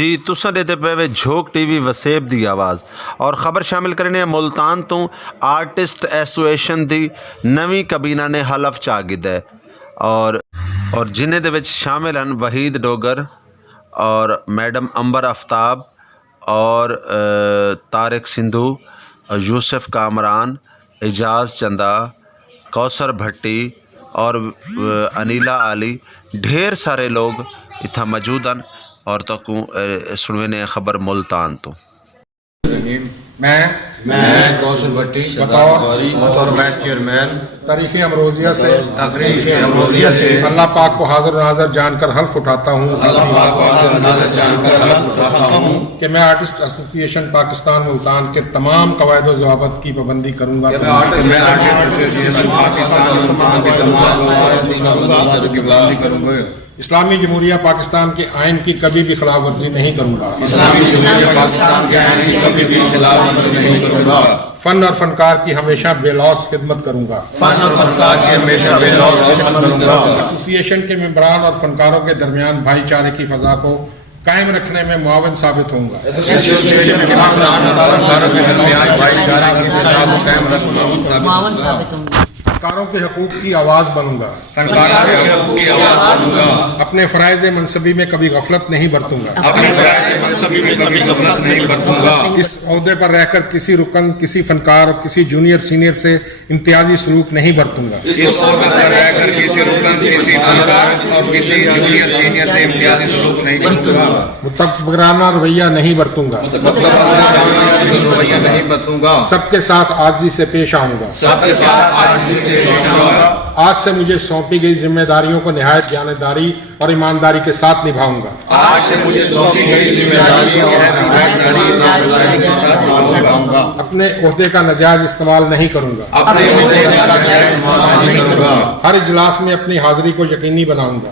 جی تساں دیتے پے جھوک T V وسیب دی آواز اور خبر شامل کرنے ملتان تو آرٹسٹ ایسوسیشن دی نویں کابینہ نے حلف چا گدا ہے اور جنہیں دے وچ شامل ہیں وحید ڈوگر اور میڈم امبر آفتاب اور طارق سندھو، یوسف کامران، اعجاز چندہ، کوثر بھٹی اور انیلا علی، ڈھیر سارے لوگ اتھا موجود ہیں اور تکوں سنوینے خبر ملتان تو میں کوثر بھٹی بطور وائس چیئرمین تاریخ امروزیہ سے اللہ پاک کو حاضر و ناظر جان کر حلف اٹھاتا ہوں کہ میں آرٹسٹ ایسوسی ایشن پاکستان ملتان کے تمام قواعد و ضوابط کی پابندی کروں گا اسلامی جمہوریہ پاکستان کے آئین کی کبھی بھی خلاف ورزی نہیں کروں گا فن اور فنکار کی ہمیشہ بے لوث خدمت کروں گا ایسوسی ایشن کے ممبران اور فنکاروں کے درمیان بھائی چارے کی فضا کو قائم رکھنے میں معاون ثابت ہوں گا فنکاروں کے حقوق کی آواز بنوں گا اپنے فرائض منصبی میں کبھی غفلت نہیں برتوں گا اس عہدے پر رہ کر کسی رکن، کسی فنکار اور کسی جونیئر سینئر سے امتیازی سلوک نہیں برتوں گا متکبرانہ رویہ نہیں برتوں گا سب کے ساتھ عاجزی سے پیش آؤں گا آج سے مجھے سونپی گئی ذمہ داریوں کو نہایت دیانتداری اور ایمانداری کے ساتھ نبھاؤں گا اپنے عہدے کا ناجائز استعمال نہیں کروں گا ہر اجلاس میں اپنی حاضری کو یقینی بناؤں گا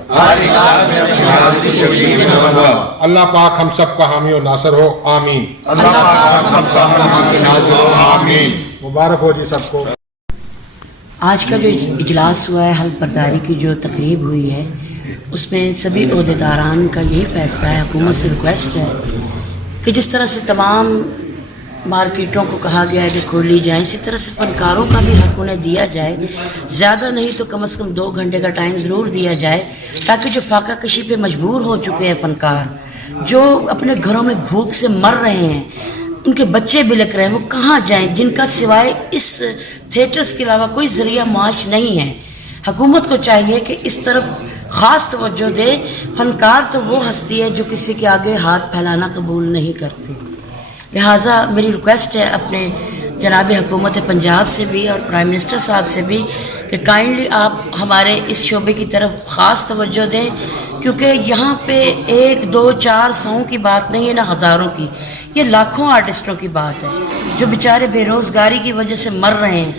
اللہ پاک ہم سب کا حامی و ناصر ہو، آمین۔ مبارک ہو جی سب کو۔ آج کا جو اجلاس ہوا ہے حلف برداری کی جو تقریب ہوئی ہے اس میں سبھی عہدیداران کا یہی فیصلہ ہے، حکومت سے ریکویسٹ ہے کہ جس طرح سے تمام مارکیٹوں کو کہا گیا ہے کہ کھولی جائیں، اسی طرح سے فنکاروں کا بھی حق انہیں دیا جائے، زیادہ نہیں تو کم از کم 2 گھنٹے کا ٹائم ضرور دیا جائے تاکہ جو فاقہ کشی پہ مجبور ہو چکے ہیں فنکار، جو اپنے گھروں میں بھوک سے مر رہے ہیں، ان کے بچے بلک رہے ہیں، وہ کہاں جائیں جن کا سوائے اس تھیٹرز کے علاوہ کوئی ذریعہ معاش نہیں ہے۔ حکومت کو چاہیے کہ اس طرف خاص توجہ دے۔ فنکار تو وہ ہستی ہے جو کسی کے آگے ہاتھ پھیلانا قبول نہیں کرتی، لہٰذا میری ریکویسٹ ہے اپنے جناب حکومت پنجاب سے بھی اور پرائم منسٹر صاحب سے بھی کہ کائنڈلی آپ ہمارے اس شعبے کی طرف خاص توجہ دیں، کیونکہ یہاں پہ 1 2 4 100 کی بات نہیں ہے، نہ ہزاروں کی، یہ لاکھوں آرٹسٹوں کی بات ہے جو بیچارے بے روزگاری کی وجہ سے مر رہے ہیں۔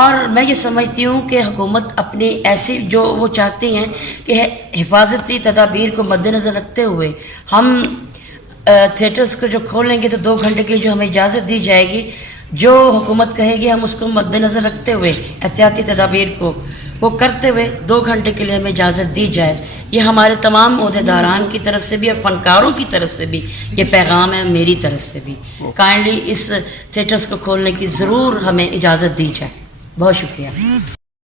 اور میں یہ سمجھتی ہوں کہ حکومت اپنی ایسی جو وہ چاہتی ہیں کہ حفاظتی تدابیر کو مد نظر رکھتے ہوئے ہم تھیٹرز کو جو کھولیں گے تو 2 گھنٹے کے لیے جو ہمیں اجازت دی جائے گی، جو حکومت کہے گی ہم اس کو مد نظر رکھتے ہوئے احتیاطی تدابیر کو وہ کرتے ہوئے 2 گھنٹے کے لیے ہمیں اجازت دی جائے۔ یہ ہمارے تمام عہدیداران کی طرف سے بھی اور فنکاروں کی طرف سے بھی یہ پیغام ہے، میری طرف سے بھی کائنڈلی اس تھیٹرز کو کھولنے کی ضرور ہمیں اجازت دی جائے۔ بہت شکریہ۔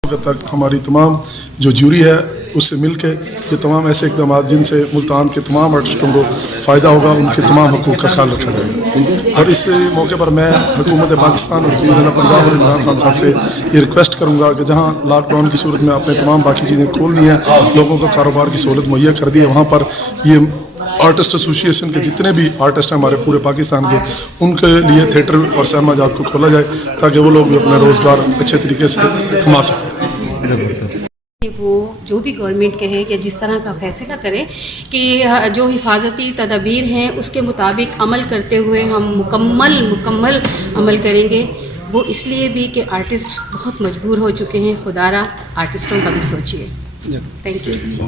تک ہماری تمام جو جوری ہے اس سے مل کے یہ تمام ایسے اقدامات جن سے ملتان کے تمام آرٹسٹوں کو فائدہ ہوگا، ان کے تمام حقوق کا خیال رکھا جائے گا۔ اور اس موقع پر میں حکومت پاکستان اور وزیر اعلیٰ پنجاب اور عمران خان صاحب سے یہ ریکویسٹ کروں گا کہ جہاں لاک ڈاؤن کی صورت میں آپ نے تمام باقی چیزیں کھول دی ہیں، لوگوں کو کاروبار کی سہولت مہیا کر دی ہے، وہاں پر یہ آرٹسٹ ایسوسی ایشن کے جتنے بھی آرٹسٹ ہیں ہمارے پورے پاکستان کے، ان کے لیے تھیٹر اور سینما جات کو کھولا جائے تاکہ وہ لوگ بھی اپنا روزگار اچھے طریقے سے کما سکیں۔ وہ جو بھی گورنمنٹ کہے یا جس طرح کا فیصلہ کرے کہ جو حفاظتی تدابیر ہیں اس کے مطابق عمل کرتے ہوئے ہم مکمل عمل کریں گے۔ وہ اس لیے بھی کہ آرٹسٹ بہت مجبور ہو چکے ہیں، خدا را آرٹسٹوں کا بھی سوچیے۔ Thank you.